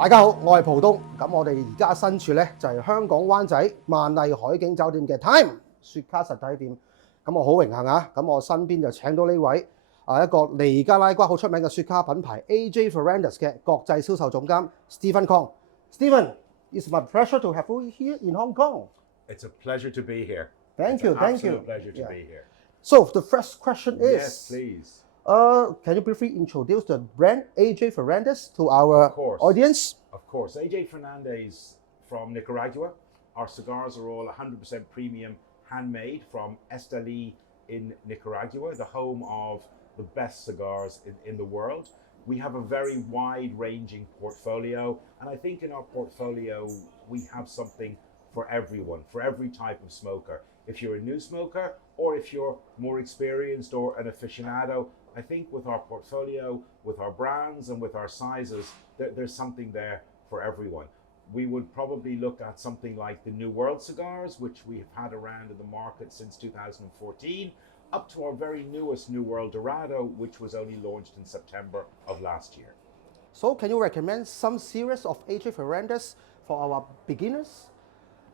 大家好，我係浦東。咁我哋而家身處咧就係香港灣仔萬麗海景酒店嘅 Time 雪茄實體店。咁我好榮幸啊！咁我身邊就請到呢位一個尼加拉瓜好出名嘅雪茄品牌 AJ Fernandez 嘅國際銷售總監 Steven Kron。Steven, it's my pleasure to have you here in Hong Kong. It's a pleasure to be here. Thank you. Absolute pleasure to be here. So the first question is, yes, please. Can you briefly introduce the brand AJ Fernandez to our audience? Of course. AJ Fernandez from Nicaragua. Our cigars are all 100% premium, handmade from Esteli in Nicaragua, the home of the best cigars in the world. We have a very wide-ranging portfolio, and I think in our portfolio we have something for everyone, for every type of smoker. If you're a new smoker, or if you're more experienced or an aficionado, I think with our portfolio, with our brands and with our sizes, there's something there for everyone. We would probably look at something like the New World cigars, which we have had around in the market since 2014, up to our very newest New World Dorado, which was only launched in September of last year. So can you recommend some series of AJ Fernandez for our beginners,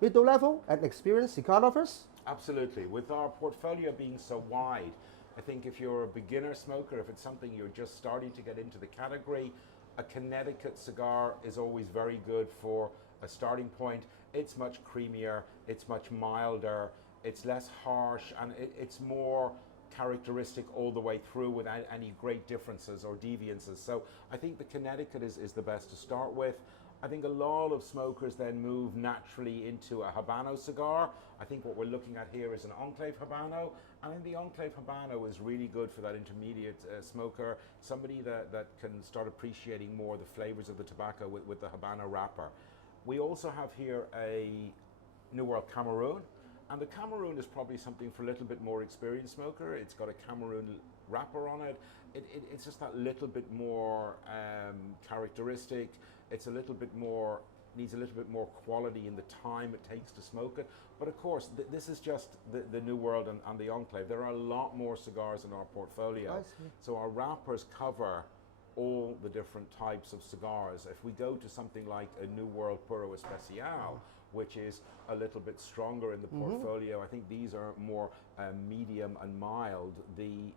middle level and experienced cigar lovers? Absolutely. With our portfolio being so wide, I think if you're a beginner smoker, if it's something you're just starting to get into the category, a Connecticut cigar is always very good for a starting point. It's much creamier, it's much milder, it's less harsh, and it's more characteristic all the way through without any great differences or deviances. So I think the Connecticut is the best to start with. I think a lot of smokers then move naturally into a Habano cigar. I think what we're looking at here is an Enclave Habano. I think the Enclave Habano is really good for that intermediate smoker, somebody that can start appreciating more the flavors of the tobacco with the Habano wrapper. We also have here a New World Cameroon, and the Cameroon is probably something for a little bit more experienced smoker. It's got a Cameroon wrapper on it. It's just that little bit more characteristic. It's a little bit more, needs a little bit more quality in the time it takes to smoke it. But of course, this is just the New World and the Enclave. There are a lot more cigars in our portfolio. So our wrappers cover all the different types of cigars. If we go to something like a New World Puro Especial, which is a little bit stronger in the portfolio, I think these are more medium and mild. The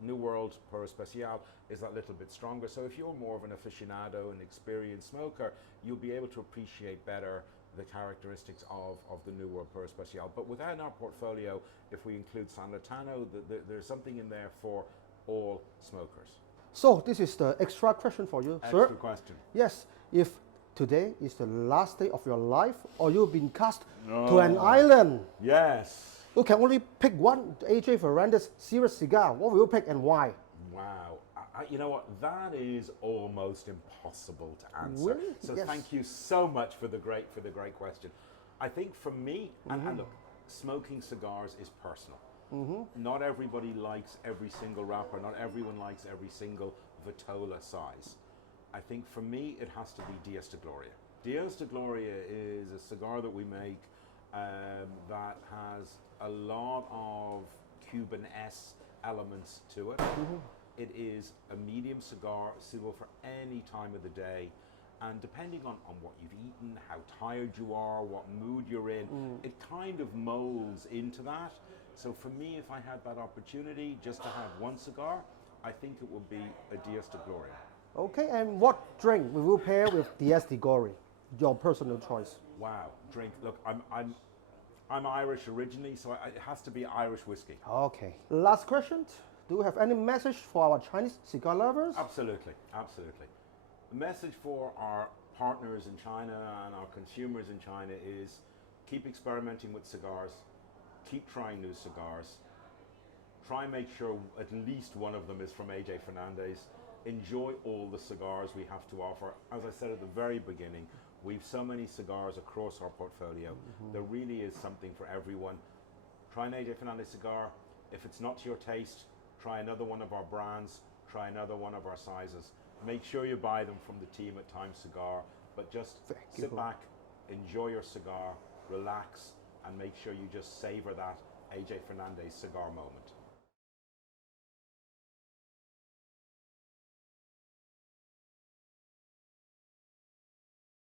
New World Puro Especial is that little bit stronger. So if you're more of an aficionado, an experienced smoker, you'll be able to appreciate better the characteristics of the New World Puro Especial. But within our portfolio, if we include San Latano, there's something in there for all smokers. So this is the extra question for you, sir. Extra question. Yes, if today is the last day of your life, or you've been cast to an island, yes, you can only pick one AJ Fernandez series cigar. What will you pick and why? Wow. You know what? That is almost impossible to answer. Really? So Yes. thank you so much for the great question. I think for me, and look, smoking cigars is personal. Not everybody likes every single wrapper. Not everyone likes every single Vitola size. I think for me, it has to be Dios de Gloria. Dios de Gloria is a cigar that we make that has a lot of Cuban-esque elements to it. It is a medium cigar, suitable for any time of the day. And depending on what you've eaten, how tired you are, what mood you're in, it kind of molds into that. So for me, if I had that opportunity just to have one cigar, I think it would be a Dios de Gloria. Okay, and what drink will you pair with Dios de Gloria? Your personal choice. Wow, drink. Look, I'm Irish originally, so it has to be Irish whiskey. Okay. Last question. Do you have any message for our Chinese cigar lovers? Absolutely, absolutely. The message for our partners in China and our consumers in China is keep experimenting with cigars, keep trying new cigars, try and make sure at least one of them is from AJ Fernandez. Enjoy all the cigars we have to offer. As I said at the very beginning, we've so many cigars across our portfolio. There really is something for everyone. Try an AJ Fernandez cigar. If it's not to your taste, try another one of our brands, try another one of our sizes. Make sure you buy them from the team at Time Cigar, but just sit back, enjoy your cigar, relax, and make sure you just savor that AJ Fernandez cigar moment.